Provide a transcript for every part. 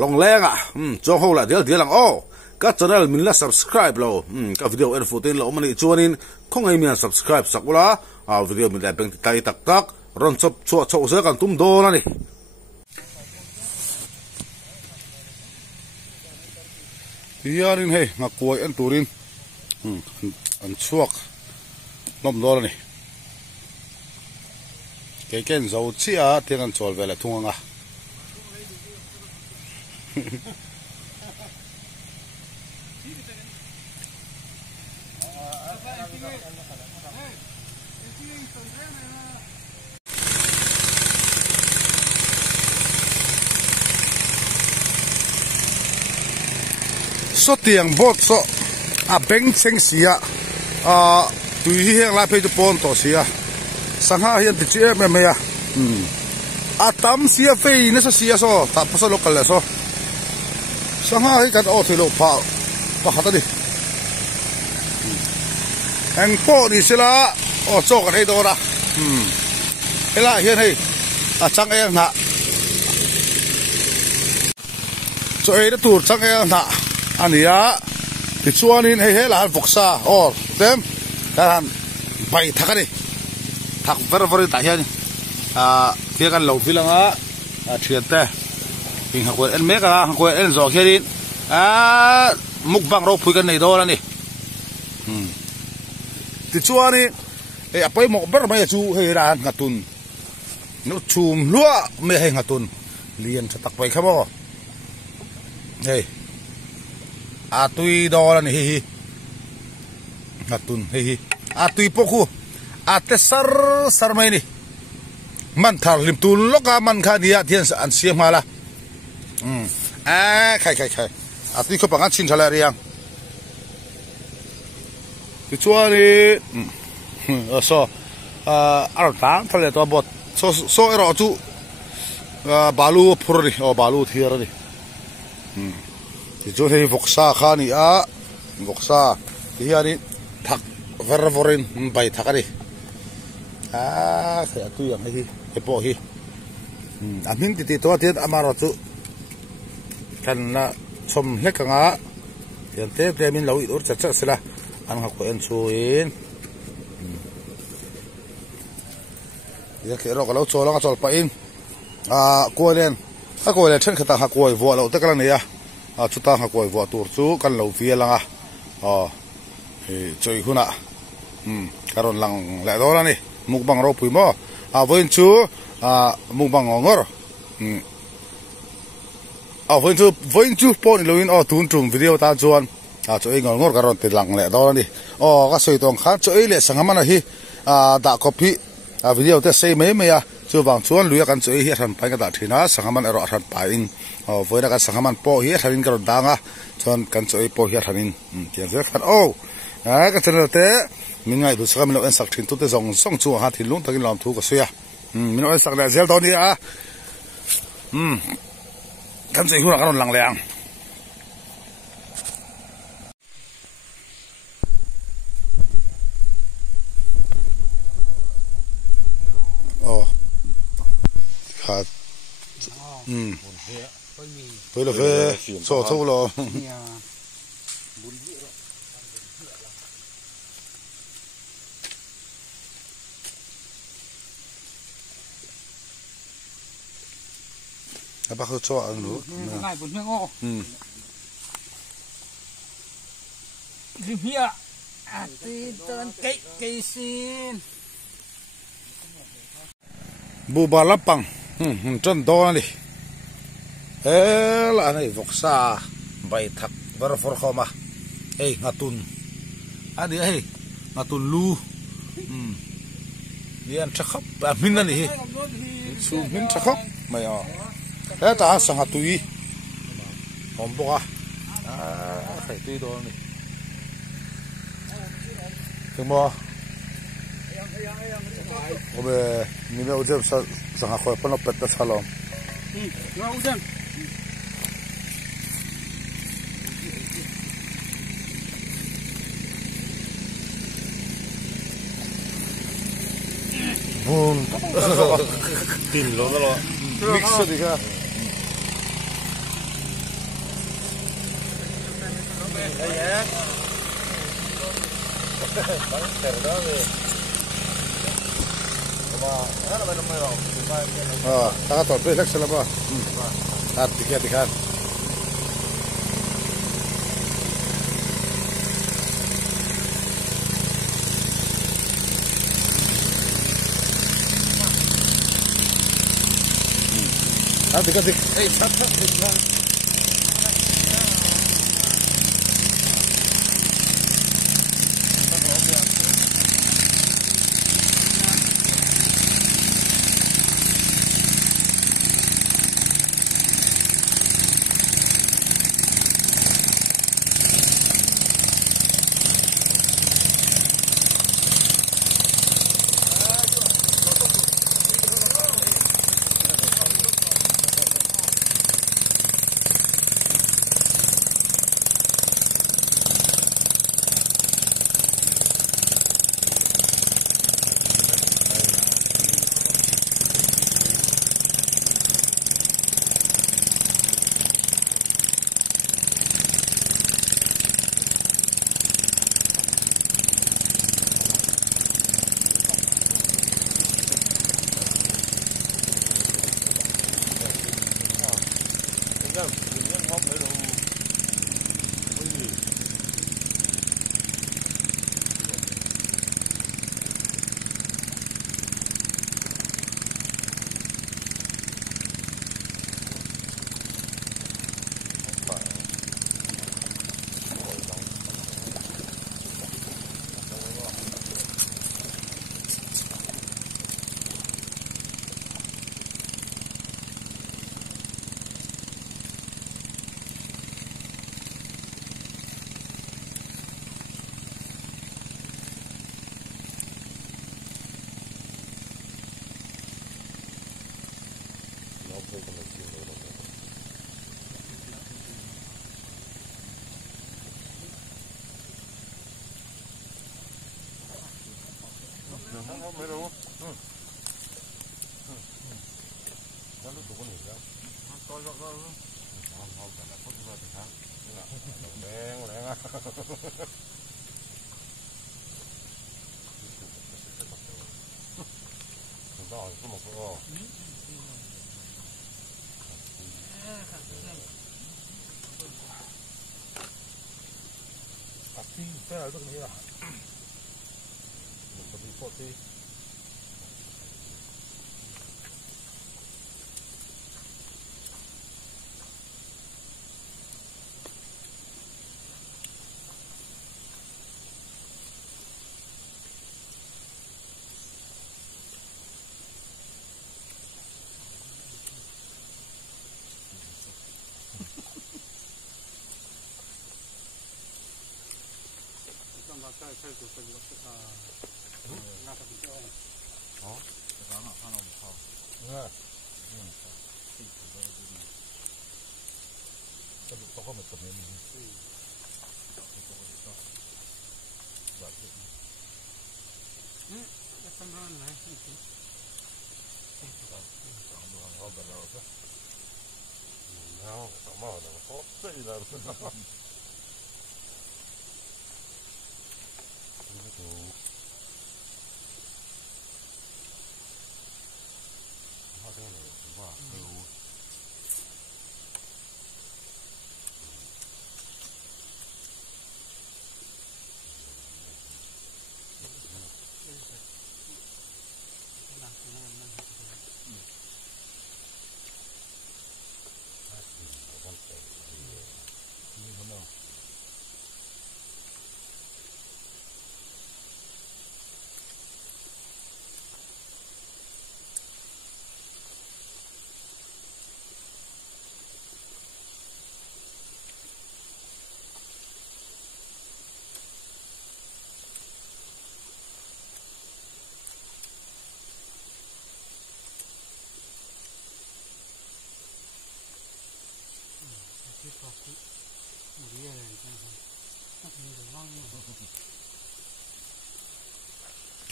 long lenga chong ho la dia lang o ka channel min la subscribe lo ka video en futin lo mani chuanin khong ai mian subscribe sakula a video min la beng tai tak tak ron chop chu se kan tum do na ni yarin he ngakuai an turin an chuak nom do ni ke ken zo chia tengan chol vela thunga so tiang bot so a beng cheng sia tui hi heng la pe to pon to sia sangha hian ti che me ya a tam sia fe ne so sia so ta paso lokal so sangha hi kan o thilo pa hata di ang po ni sila o cho kan ei do ra ela hian hei a chang e na so e da tur chang e na ania ti chuanin hei hela han voksa or tem kan bai thakani thak ver ta hian kia kan lo filanga thiate ing hakoi en meka hakoi en zo khianin mukbang ro phui kan nei do la ni ti chuani e apai mo ber mai chu hei ran ngatun no chum lua me hei ngatun lian chatak pai khamo hei atui do la ni hi ngatun hi atui poku ate sar mai ni man thar lim tu loka man kha dia thian an siam hala khai atui ko pangan chin thala riang ti chuani so ar tang thale to bot so ero chu balu phurri o balu thiar ni ti chu hei voksa khani voksa ti ani thak vervorin bai thakari khaya tu yang hi epo hi amin ti to tiat amaro chu kan na som hlekanga yan te premin lo ur cha sela an ha ko en chuin ya ke ro ka lo chola chol pa in kolen kolen then khata ha koi vo lo te kala ne ya chuta ha koi vo tur chu kan lo fialanga choi huna karon lang la do la ni mukbang ro pui mo voin chu mukbang ngor voin chu pon loin tun tum video ta chuan choi ngor karon te lang le do la ni ka soi tong kha choi le sangamana hi da copy video te sei me ya chu bang chuan luya kan choi hi ran pai ka da thina sangaman ero ran pai in voina ka sangaman po hi thanin karon danga chuan kan choi po hi thanin tian se khan ka channel te min ngai du sakam lo en sak thin tu te zong song chu ha thilung takin lam thu ka suya min en sak la zel to ni kan sei hura karon lang leang ha poi lo fe so thu lo bác hơi cho ăn nữa. Này bốn miếng ô. Dìm hia. Tên cây xin. Bu ba lapang. Chân to này. Là này vọc xa bay thak var for khoma. Ngatun. Đi ngatun lu. Đi ăn chắc khóc. Min này. Su min chắc khóc. Mày ta sang hatui hom boka khai tui do ni mo obe ni me ujeb sa ha khoi pano pet ta salom no udan bun tin lo mix đi ka Oh, tak tahu pelak selapa. Tiga. Tiga.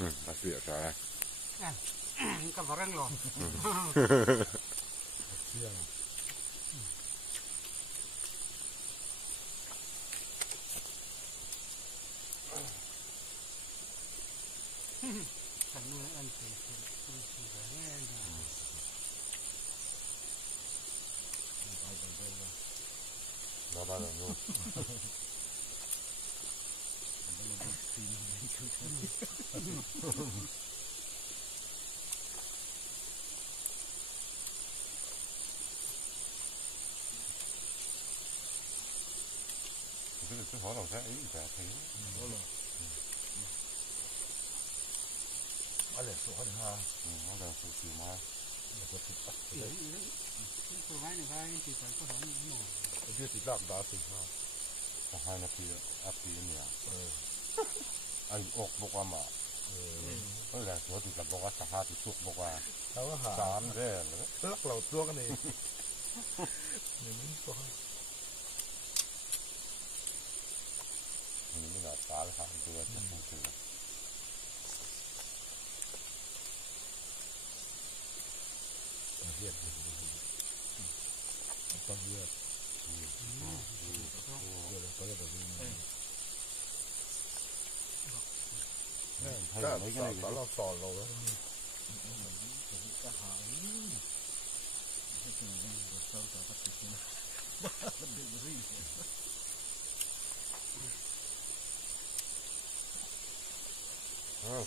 Pasti ya saya. Kabarang loh. Đó là luôn. Cái hỏi đầu sẽ ý cả thế. Ở đây số ha. Nó là phụ chịu mà. Tôi vay này vay thì phải có hỏng những mỏ. Cái kia thì làm đã thì sao? Cả hai là phía áp phía nhỉ. Anh ốc bốc qua mà. Đó là số thì là bốc qua sát thì suốt bốc qua. Đâu hả? Sán thế. Lắc lầu tua cái này. Mình có. Mình là sán hàng tôi chắc không chịu. Hiện con dưa có được Hay là mấy cái này nó sò rồi đó.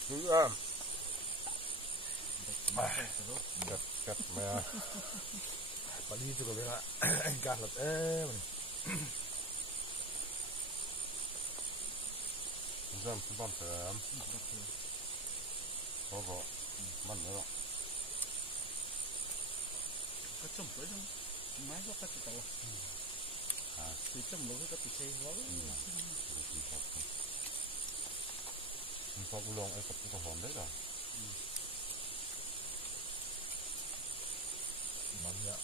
Cứ cắt mẹ. Bạn đi từ cái là anh càng là ê mình. Dâm cứ bắn sớm. Có bắn nữa. Có chồng tới đâu máy có cắt tàu từ chồng nó có từ xe quá mình có u long ấy có hòm đấy rồi Mắm nhá.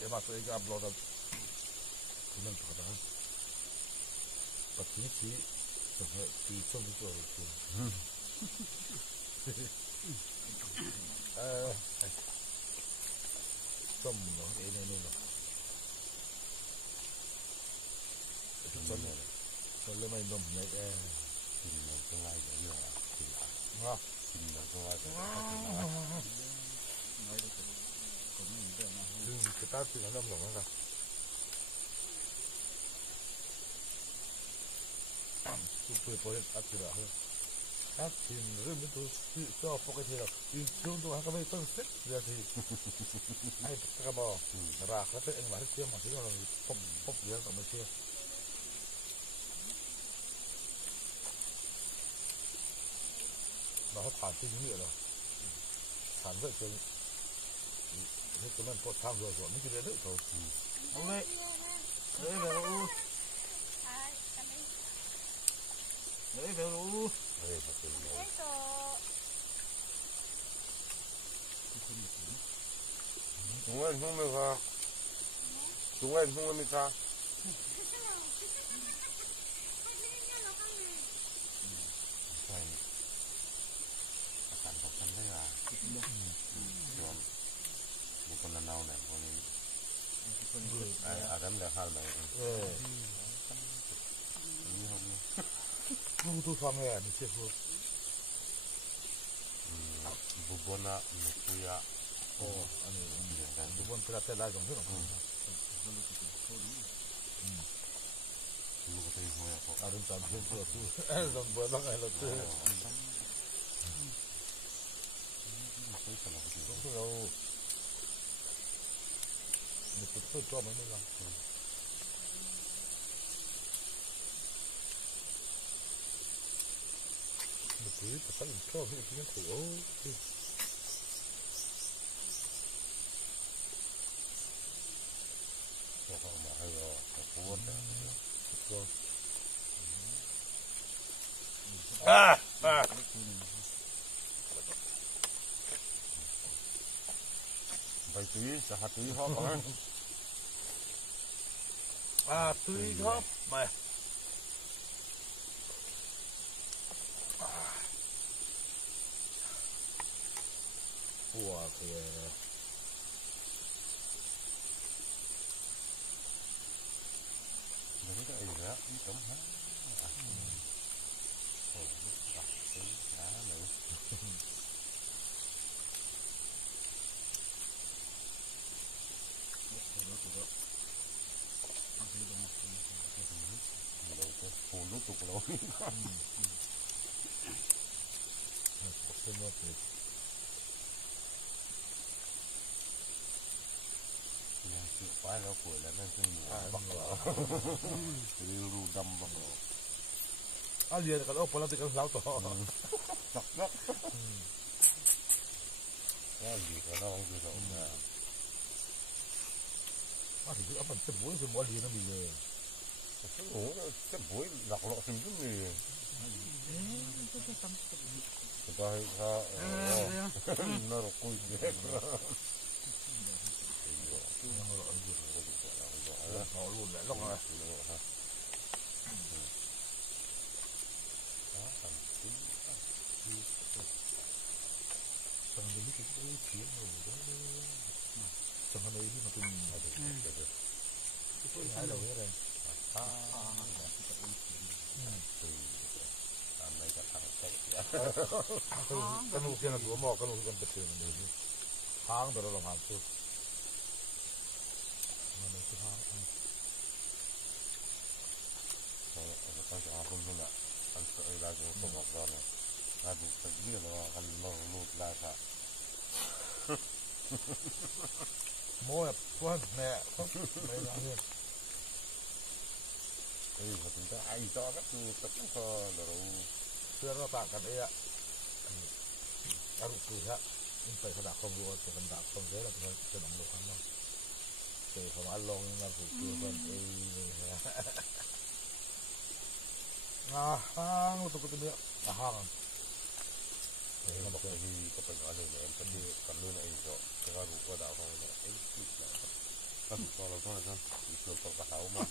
Cái mặt tôi cái upload là mình có đó. Bắt chính trị rồi từ trong cái rồi. Trong nó cái này nữa. Cái trong này. Cho lên mày nằm này cái thì mình tương lai dễ dàng là thì ngon. thì mình tương lai sẽ nói được cũng mình rất là Cái ta thì nó nằm rồi đó. Tôi có áp thì là hơn. Áp thì rồi mình tôi cho cái thế là chúng tôi có mấy phân tích ra thì ai cái bao ra cái thế anh mà cái mà thì nó pop pop giờ còn mới chưa. Nó phản cái nghĩa rồi. Phản vậy cho hết cái mình có tham rồi rồi mấy cái đấy thôi. ok đấy về luôn đấy về luôn đây là từ chúng em không được à chúng em không được à phải akan tokan đấy à rồi một con nào này con này Adam là hai này như không tôi phong nghe mình chưa thôi. bubona nukuya Anh đúng không? Cái là giống rất là lu có thấy hoa không đúng tầm trên cửa tu giống bữa đó ngày là tu không đâu mình cứ tôi cho mấy mươi lăm mình cứ phải cho mấy cái khổ mà hay là cuốn rồi vậy tí sẽ hạt tí họ có tươi thơm mày của kìa đấy cái gì đó chấm hết สุกแล้ว ไปแล้วป่วยแล้วนั่นคือหมูบักเหรอรูดำบักเหรอ Alian kan oh pola tekan laut toh. Sak. Ya gitu lah orang tu tak. Masih tu apa terbuai semua alian ni je. Oh, terbuai lak sendiri ni. Sebab nak rokok je. Kalau lu dah long lah. Jangan dulu kita kian dulu. Jangan dulu ini makin ada. Itu ada orang. Kan mungkin ada dua mau kan mungkin betul ini. Hang dorong hampir. Mana itu hang? Kalau kan aku pun nak answer lagi untuk maklumat. Aduh, pergi lah kan lut lah kak. Mau puan nek, mai lagi. Betul ai tak kan tu tapi kalau lalu. Sudah tak kan ya. Harus tu ya. Untuk kada kau tu kada kau je lah kita nak lakukan lah. Jadi kalau Allah nak tu kan hang untuk tu dia. Hang. Kalau pergi ke pengalaman ni, pergi kalau nak itu, kalau buka dah orang ni, kan kalau kan, itu kalau tahu mah.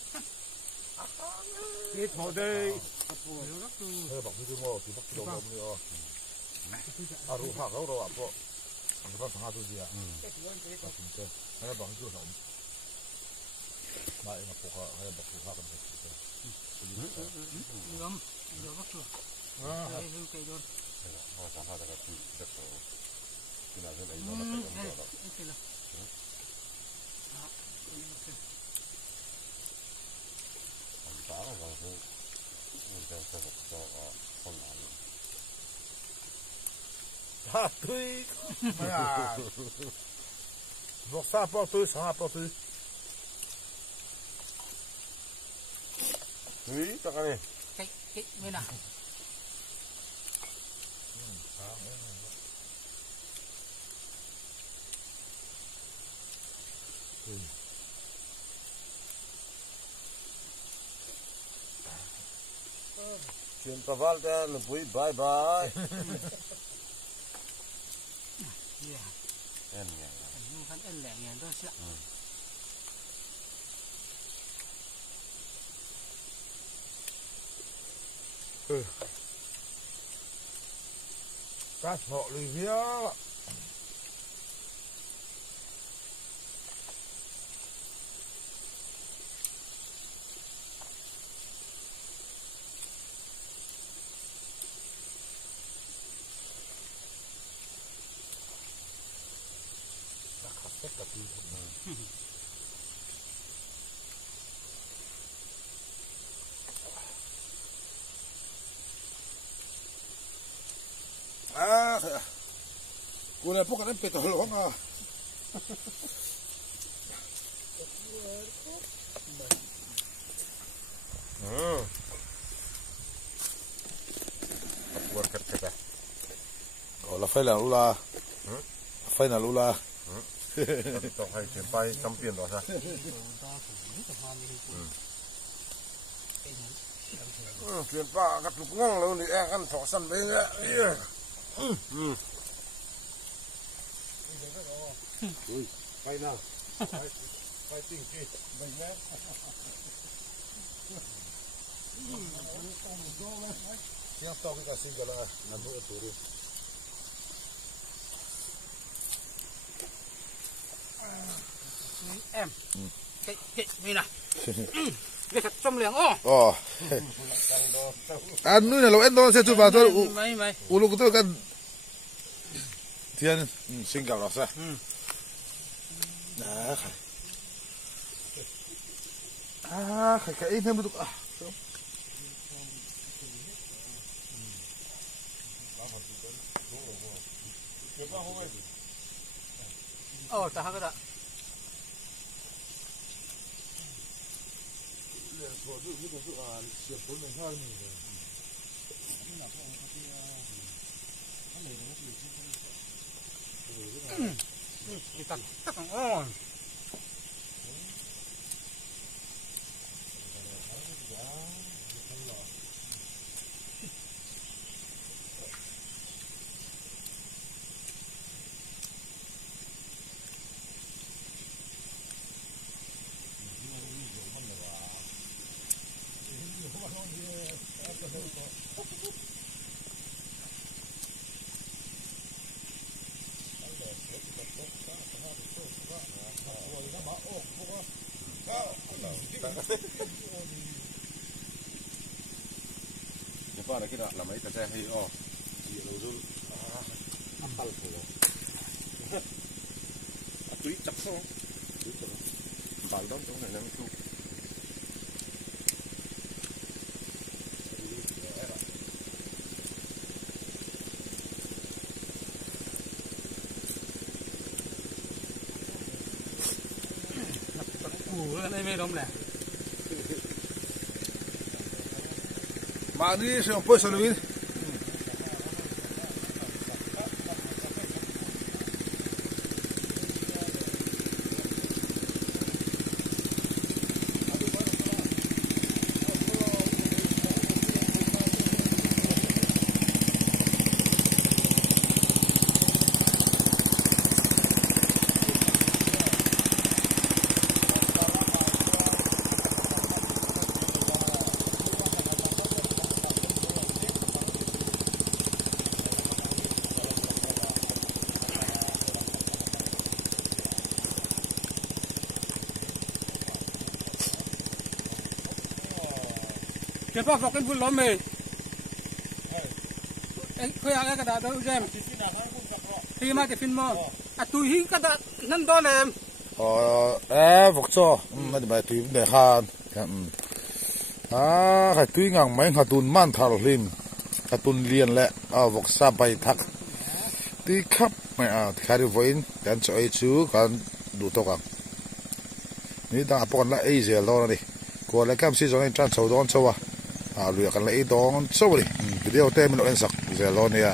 Kita mau deh. Bak itu mau, kita mau ni oh. Aru hak kau dah apa? Kita tengah tu dia. Kita, saya bak itu sama. Mak ingat pokok, saya bak itu hak kan kita. Belum waktu. Saya kayak don. Oh, sama dengan tu, betul. Kita ada lagi mana macam tu. Itulah. Tahu kalau tu, kita sebab tu online. Tapi, mana? Dosa apa tu, sama apa tu? Hei, tak kan ni? Kayak mana? Chuyện Paval ta là bye bye. Iya. Em nghe. Kan eleng yang tu siap. Kas mau Livia. Tapi Kuna po kan petolong ah. Buat kerja. Oh, la final ula. Final ula. Tao hay chuyển bay champion đó sao? Chuyển ba gặt lục ngang luôn thì em ăn thọ săn bên á. Ui, bay nào? Bay tinh kỳ, mình nhé. siang tahu kita sih jalan nabu itu dia. Em. Kayak mana? Dekat semliang oh. Oh. Anu na lo endo se tu ba to. Mai. Ulu kutu kan. Tian singgah rasa. Nah. Kayak ini bentuk 哦，打个打。Kita oh. Apa lagi nak lama itu saya hiu oh, dia lurus apal pula. Atuh cak so, balon tu nak nak tu. Này mê đông nè. Mà đi xem bớt sao luôn. Cái bao cái vun lóm mì. Anh khơi ăn cái đá đâu xem. Khi mà cái phim mò. À tui hi cái đá năm đó em. Vok cho, mà đi bài tùy để khan. Cái tùy ngang mấy hạt tun man thảo lim, hạt tun liền lệ, vok sa bay thắc. Tùy khắp mày khai đi vốn, cái chỗ ấy chú cái đủ to cả. Nếu đang áp con lại ấy gì lo đi, qua lại cam si cho nên trăn sầu đón sầu lùiกันเลยตองสู้ดิวิดีโอเต้มันเอาเอ็นสักเจริญเนี่ย